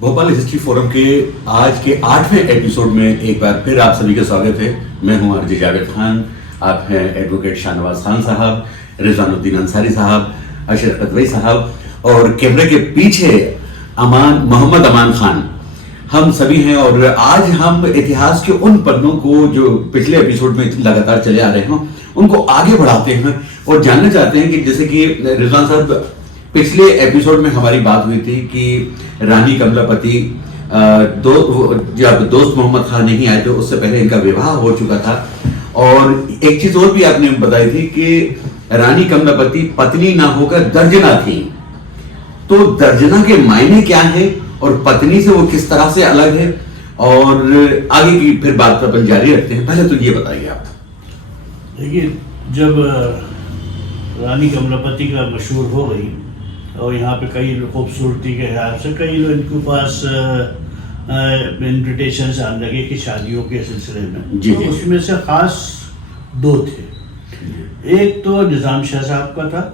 Bhopal history forum کے آج کے 8ویں ایپیسوڈ میں ایک بار پھر آپ سبھی کا سواگت ہے. میں ہوں آر جے جاوید خان. آپ ہیں ایڈوکیٹ شاہ نواز خان صاحب, رضوان الدین انصاری صاحب, اشرف قدوئی صاحب اور کیمرے کے پیچھے محمد امان خان. ہم سبھی ہیں اور آج ہم اتہاس کے ان پنوں کو جو پچھلے ایپیسوڈ میں لگاتار چلے آ رہے ہیں ان کو آگے بڑھاتے ہیں اور جاننا چاہتے ہیں کہ جیسے کہ رضوان صاحب پچھلے ایپیسوڈ میں ہماری بات ہوئی تھی کہ رانی کملا پتی جب دوست محمد خان نہیں آئے تھے اس سے پہلے ان کا وواہ ہو چکا تھا. اور ایک چیز اور بھی آپ نے بتائی تھی کہ رانی کملا پتی پتنی نہ ہو کر درجنا تھی. تو درجنا کے معنی کیا ہے اور پتنی سے وہ کس طرح سے الگ ہے, اور آگے کی پھر بات اپن جاری رکھتے ہیں. پہلے تو یہ بتائیے آپ. دیکھیے, جب رانی کملا پتی کا مشہور ہو گئی اور یہاں پہ کئی خوبصورتی کے حساب سے کئی لوگ ان کے پاس انویٹیشنز آنے لگے کہ شادیوں کے سلسلے میں, تو اس میں سے خاص دو تھے. ایک تو نظام شاہ صاحب کا تھا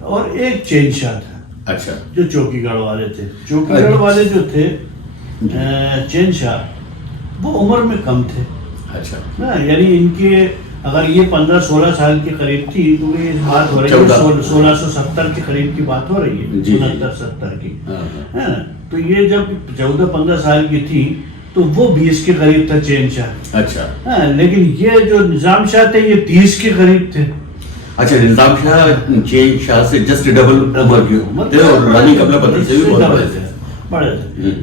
اور ایک چین شاہ تھا. اچھا. جو چوکی گڑھ والے تھے. چوکی گڑھ والے جو تھے چین شاہ, وہ عمر میں کم تھے. اچھا. یعنی ان کے اگر یہ 15-16 سال کے قریب تھی تو یہ بات ہو رہی ہے 1670 کے قریب کی بات ہو رہی ہے, 69-70 کی. تو یہ جب 14-15 سال کی تھی تو وہ 20 کے قریب تھا چین شاہ. اچھا. لیکن یہ جو نظام شاہ تھے یہ 30 کے قریب تھے. اچھا. نظام شاہ چین شاہ سے جسٹ ڈبل عمر کی تھے اور رانی کملا پتی سے بھی بہت بڑے تھے.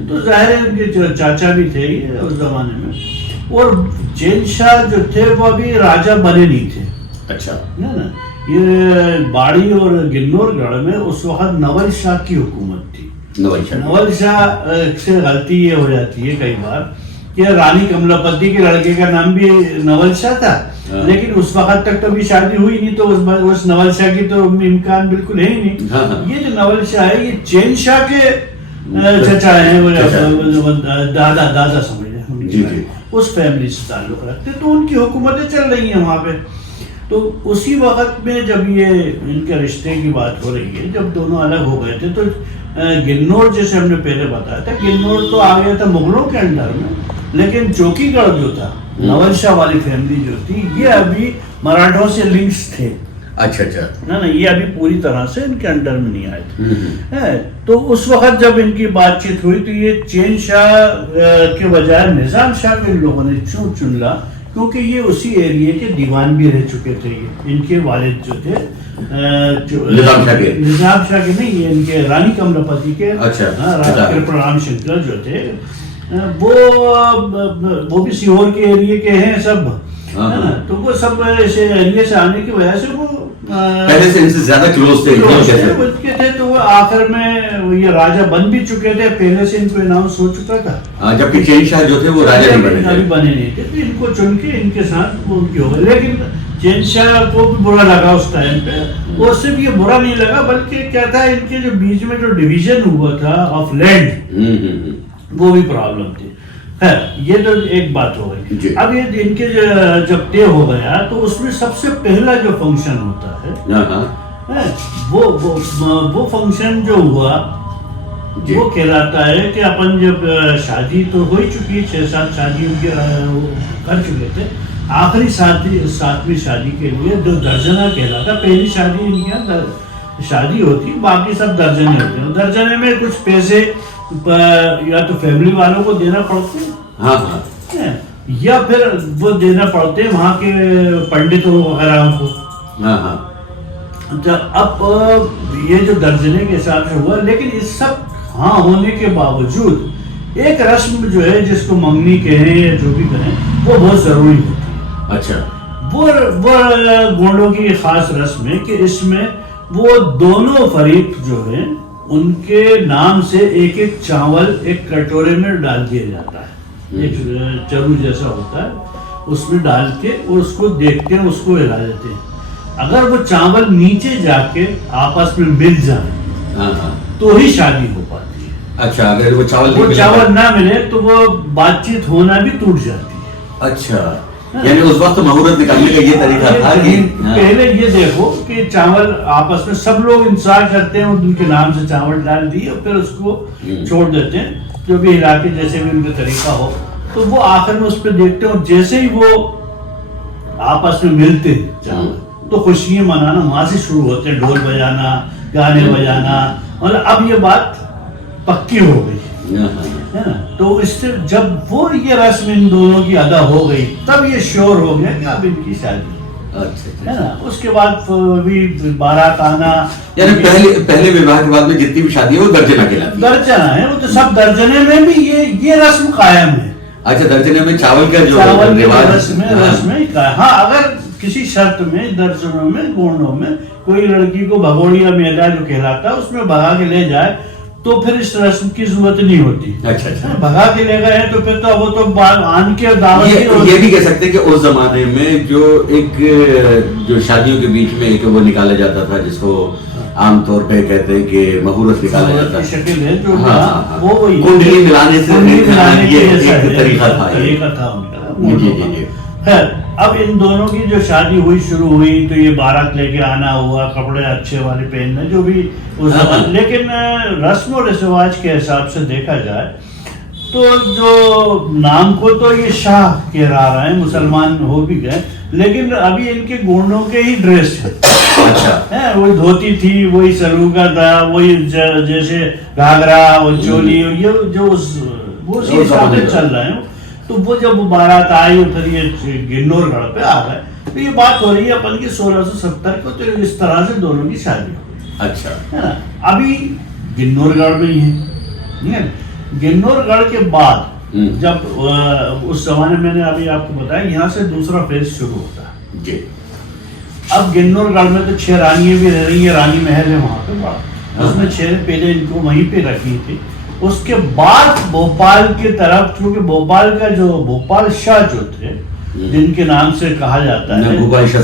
تو ظاہر ہے ان کے چاچا بھی تھے اس زمانے میں. اور چین شاہ جو تھے وہ ابھی راجہ بنے نہیں تھے. اچھا. یہ باڑی اور گنور گڑھ میں اس وقت نول شاہ کی حکومت تھی. نول شاہ سے غلطی یہ ہو جاتی ہے کئی بار کہ رانی کملا پتی کے لڑکے کا نام بھی نول شاہ تھا, لیکن اس وقت تک تو ابھی شادی ہوئی نہیں, تو اس نول شاہ کی تو امکان بالکل ہے ہی نہیں. یہ جو نول شاہ ہے یہ چین شاہ کے چچا ہیں, دادا سمجھ لیں, اس فیملی سے تعلق رکھتے. تو ان کی حکومتیں چل رہی ہیں وہاں پہ. تو اسی وقت میں جب یہ ان کے رشتے کی بات ہو رہی ہے, جب دونوں الگ ہو گئے تھے, تو گنور جیسے ہم نے پہلے بتایا تھا, گنور تو آ گیا تھا مغلوں کے انڈر میں, لیکن چوکی گڑھ جو تھا نول شاہ والی فیملی جو تھی یہ ابھی مراٹھوں سے لنکس تھے. اچھا. اچھا. یہ ابھی پوری طرح سے ان کے انڈر میں نہیں آئے تھے. تو اس وقت جب ان کی بات چیت ہوئی تو یہ چین شاہ کے بجائے نظام شاہ کے لوگوں نے چن لا, کیونکہ یہ اسی ایریے کے دیوان بھی رہ چکے تھے. ان کے والد جو تھے نظام شاہ کے نہیں, یہ ان کے رانی کملا پتی کے کرپرام شنکر جو تھے وہ بھی سیہور کے ایریے کے ہیں سب. تو وہ سب ایریے سے آنے کی وجہ سے وہ پہلے سے ان سے زیادہ کلوز تھے. تو وہ آخر میں یہ راجہ بن بھی چکے تھے, پہلے سے ان کو اناؤنس ہو چکا تھا, جبکہ چین شاہ جو تھے وہ راجہ ابھی بنے نہیں تھے. تو ان کو چن کے ان کے ساتھ وہ ان کی ہو گئی. لیکن چین شاہ کو بھی برا لگا اس ٹائم پہ, اور صرف یہ برا نہیں لگا بلکہ کیا تھا, ان کے جو بیچ میں جو ڈویژن ہوا تھا آف لینڈ وہ بھی پرابلم تھی. خیر, یہ تو ایک بات ہو گئی. اب یہ ان کے جب طے ہو گیا تو اس میں سب سے پہلا جو فنکشن ہوتا ہے وہ فنکشن جو ہوا وہ کہلاتا ہے کہ اپن جب شادی تو ہو ہی چکی, 6-7 شادی ان کے کر چکے تھے, آخری 7ویں شادی کے لیے جو درجنہ کہلاتا. پہلی شادی ان کے یہاں شادی ہوتی, باقی سب درجنے ہوتے ہیں. درجنے میں کچھ پیسے یا تو فیملی والوں کو دینا پڑتے ہیں یا پھر وہ دینا پڑتے ہیں وہاں کے پنڈتوں وغیرہ کو. اب یہ جو درجنے کے حساب سے ہوا, لیکن اس سب ہاں ہونے کے باوجود ایک رسم جو ہے جس کو منگنی کہیں یا جو بھی کہیں وہ بہت ضروری ہوتی ہے. اچھا. وہ گونڈوں کی خاص رسم ہے کہ اس میں وہ دونوں فریق جو ہیں ان کے نام سے ایک چاول ایک کٹورے میں ڈال دیا جاتا ہے. ایک چرو جیسا ہوتا ہے, اس میں ڈال کے اور اس کو دیکھتے ہیں, اس کو ہلا دیتے ہیں. اگر وہ چاول نیچے جا کے آپس میں مل جائے تو ہی شادی ہو پاتی ہے. اچھا. اگر وہ چاول نہ ملے تو وہ بات چیت ہونا بھی ٹوٹ جاتی ہے. اچھا. یعنی اس وقت مہورت نکالنے کا یہ طریقہ تھا کہ پہلے یہ دیکھو کہ چاول آپس میں سب لوگ انتظار کرتے ہیں, ان کے نام سے چاول ڈال دیے اور پھر اس کو چھوڑ دیتے ہیں. جو بھی علاقے جیسے بھی ان کا طریقہ ہو، تو وہ آخر میں اس پہ دیکھتے ہیں، اور جیسے ہی وہ آپس میں ملتے ہیں تو خوشیاں منانا وہاں سے شروع ہوتے ہیں، ڈھول بجانا، گانے بجانا، اور اب یہ بات پکی ہو گئی ہے نا. تو اس سے جب وہ یہ رسم ان دونوں کی ادا ہو گئی تب یہ شور ہو گیا کہ اب ان کی شادی ہے نا. اس کے بعد بھی بارات آنا، یعنی پہلے وواہ کے بعد میں جتنی بھی شادی ہے وہ درجنہ کہلاتی ہے. درجنہ ہے، وہ تو سب درجنے میں بھی یہ رسم قائم ہے. اچھا، درجنے میں چاول کا جو رسم ہے. ہاں، اگر کسی شرط میں درجنوں میں گونڈوں میں کوئی لڑکی کو بھگوڑیا میلہ جو کہلاتا ہے اس میں بھگا کے لے جائے تو پھر اس رسم کی ضرورت نہیں ہوتی. اچھا، بھگا کے لے گئے تو پھر تو وہ تو آن کے دعوت یہ بھی کہہ سکتے ہیں کہ اس زمانے میں جو شادیوں کے بیچ میں ایک وہ نکالا جاتا تھا جس کو عام طور پہ کہتے ہیں کہ مہورت نکالا جاتا ہے، شکل ہے جو وہ کنڈلی ملانے سے ایک طریقہ تھا. جی. خیر، اب ان دونوں کی جو شادی ہوئی شروع ہوئی تو یہ بارات لے کے آنا ہوا، کپڑے اچھے والے پہننا، جو بھی اس زمان. لیکن رسم و رواج کے حساب سے دیکھا جائے تو جو نام کو تو یہ شاہ کہہ رہا ہے، مسلمان ہو بھی گئے، لیکن ابھی ان کے گونڈوں کے ہی ڈریس ہے. وہی دھوتی تھی، وہی سلوکا تھا، وہی جیسے گھاگرا اور چولی، یہ جو وہ اسی حساب سے چل رہے ہیں. تو وہ جب بارات آئی اور پھر یہ گنور گڑھ پہ آ گئے تو یہ بات ہو رہی ہے اپن کی 1670 کو، تو اس طرح سے دونوں کی شادی ہو گئی. اچھا، ہے نا. ابھی گنور گڑھ میں ہی ہے. گنور گڑھ کے بعد جب اس زمانے میں نے ابھی آپ کو بتایا یہاں سے دوسرا فیز شروع ہوتا ہے. جی. اب گنور گڑھ میں تو 6 رانیاں بھی رہ رہی ہیں، رانی محل ہے وہاں پہ بڑا، اس میں 6 پہلے ان کو وہیں پہ رکھی تھی. اس کے بعد بھوپال کی طرف، کیونکہ بھوپال کا جو بھوپال شاہ جو تھے جن کے نام سے کہا جاتا ہے بھوپال شاہ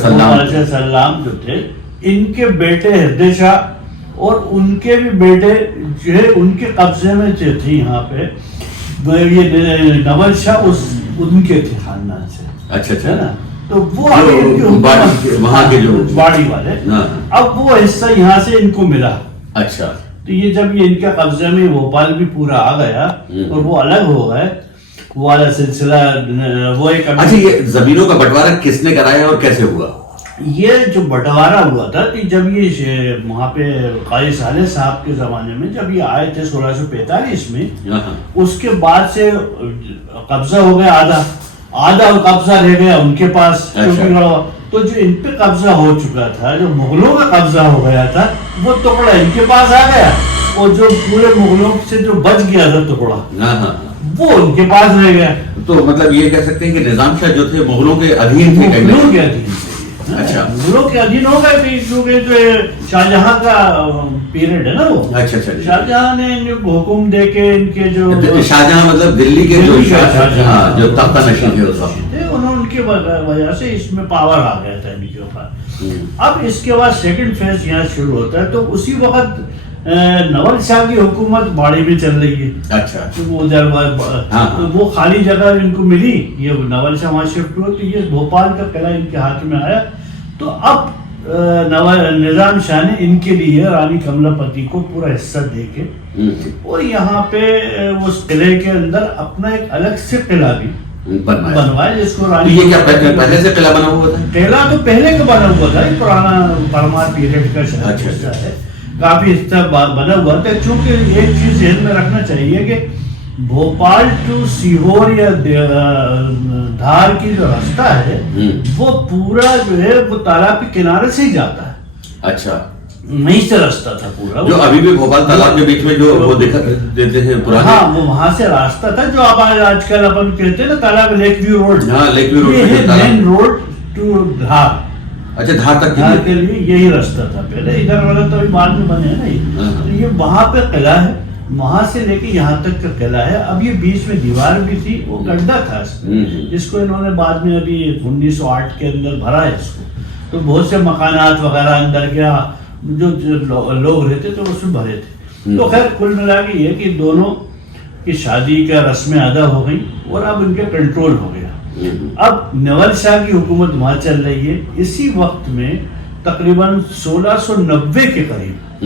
سلام جو تھے، ان کے بیٹے ہردے شاہ اور ان کے بھی بیٹے جو ہے ان کے قبضے میں تھے یہاں پہ. یہ نول شاہ ان کے تھے خاندان سے. اچھا ہے نا. تو وہ وہاں کے جو باڑی والے، اب وہ حصہ یہاں سے ان کو ملا. اچھا. تو یہ جب یہ ان کا قبضے میں بھوپال بھی پورا آ گیا اور وہ الگ ہو گئے، وہ والا سلسلہ وہ ایک. اچھا، یہ زمینوں کا بٹوارا کس نے کرایا اور کیسے ہوا؟ یہ جو بٹوارا ہوا تھا کہ جب یہ وہاں پہ قاضی صالح صاحب کے زمانے میں جب یہ آئے تھے 1645 میں، اس کے بعد سے قبضہ ہو گیا، آدھا قبضہ رہ گیا ان کے پاس. تو جو ان پہ قبضہ ہو چکا تھا، جو مغلوں کا قبضہ ہو گیا تھا، وہ ٹکڑا ان کے پاس آ گیا، اور جو پورے مغلوں سے جو بچ گیا تھا ٹکڑا وہ ان کے پاس رہ گیا. تو مطلب یہ کہہ سکتے ہیں کہ نظام شاہ جو تھے مغلوں کے ادھین تھے. مغلوں کے ادھین. اچھا، مغلوں کے ادھین ہو گئے تھے کیونکہ جو شاہ جہاں کا پیریڈ ہے نا وہ. اچھا. شاہ جہاں نے ان کو حکم دے کے ان کے جو شاہ جہاں مطلب دلی کے جو تختہ نشین تھے انہوں ان کی وجہ سے اس میں پاور آ گیا تھا ان کے اوپر. اب اس کے بعد سیکنڈ فیز یہاں شروع ہوتا ہے. تو اسی وقت نول شاہ کی حکومت باڑی میں چل رہی ہے. اچھا. وہ خالی جگہ ان کو ملی، یہ نول شاہ وہاں شفٹ ہوئے تو یہ بھوپال کا قلعہ ان کے ہاتھ میں آیا. تو اب نظام شاہ نے ان کے لیے رانی کملا پتی کو پورا حصہ دے کے اور یہاں پہ اس قلعے کے اندر اپنا ایک الگ سے قلعہ بھی بنوایا جس کو رانی. یہ کیا پہلے سے قلعہ بنا ہوا تھا؟ قلعہ تو پہلے کا بنا ہوا تھا، پرانا پرمار پیریڈ کا شہر ہے، کافی حصہ بنا ہوا تھا. چونکہ ایک چیز ذہن میں رکھنا چاہیے کہ بھوپال ٹو سیہور یا دھار کی جو راستہ ہے وہ پورا جو ہے وہ تالاب کے کنارے سے ہی جاتا ہے. اچھا. وہیں سے راستہ تھا پورا، جو ابھی بھی بھوپال تالاب کے بیچ میں جو وہ دیتے ہیں پرانے. ہاں، وہ وہاں سے راستہ تھا جو اب آج کل اپن کہتے ہیں نا تالاب لیک ویو روڈ. ہاں، لیک ویو روڈ. یہ ہے مین روڈ ٹو دھار. اچھا، دھار تک کے لیے یہی راستہ تھا پہلے. ادھر والا تو بعد میں بنے نا. یہ وہاں پہ قلعہ ہے، وہاں سے لے کے یہاں تک کا قلعہ ہے. اب یہ بیچ میں دیوار بھی تھی، وہ گڈھا تھا جس کو انہوں نے بعد میں ابھی 1908 کے اندر بھرا ہے اس کو. تو بہت سے مکانات وغیرہ اندر کیا جو لوگ رہتے تھے اس میں بھرے تھے. تو خیر کل ملا کے یہ کہ دونوں کی شادی کا رسمیں ادا ہو گئی اور اب ان کے کنٹرول ہو گیا. اب نول شاہ کی حکومت وہاں چل رہی ہے. اسی وقت میں تقریباً 1690 کے قریب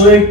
101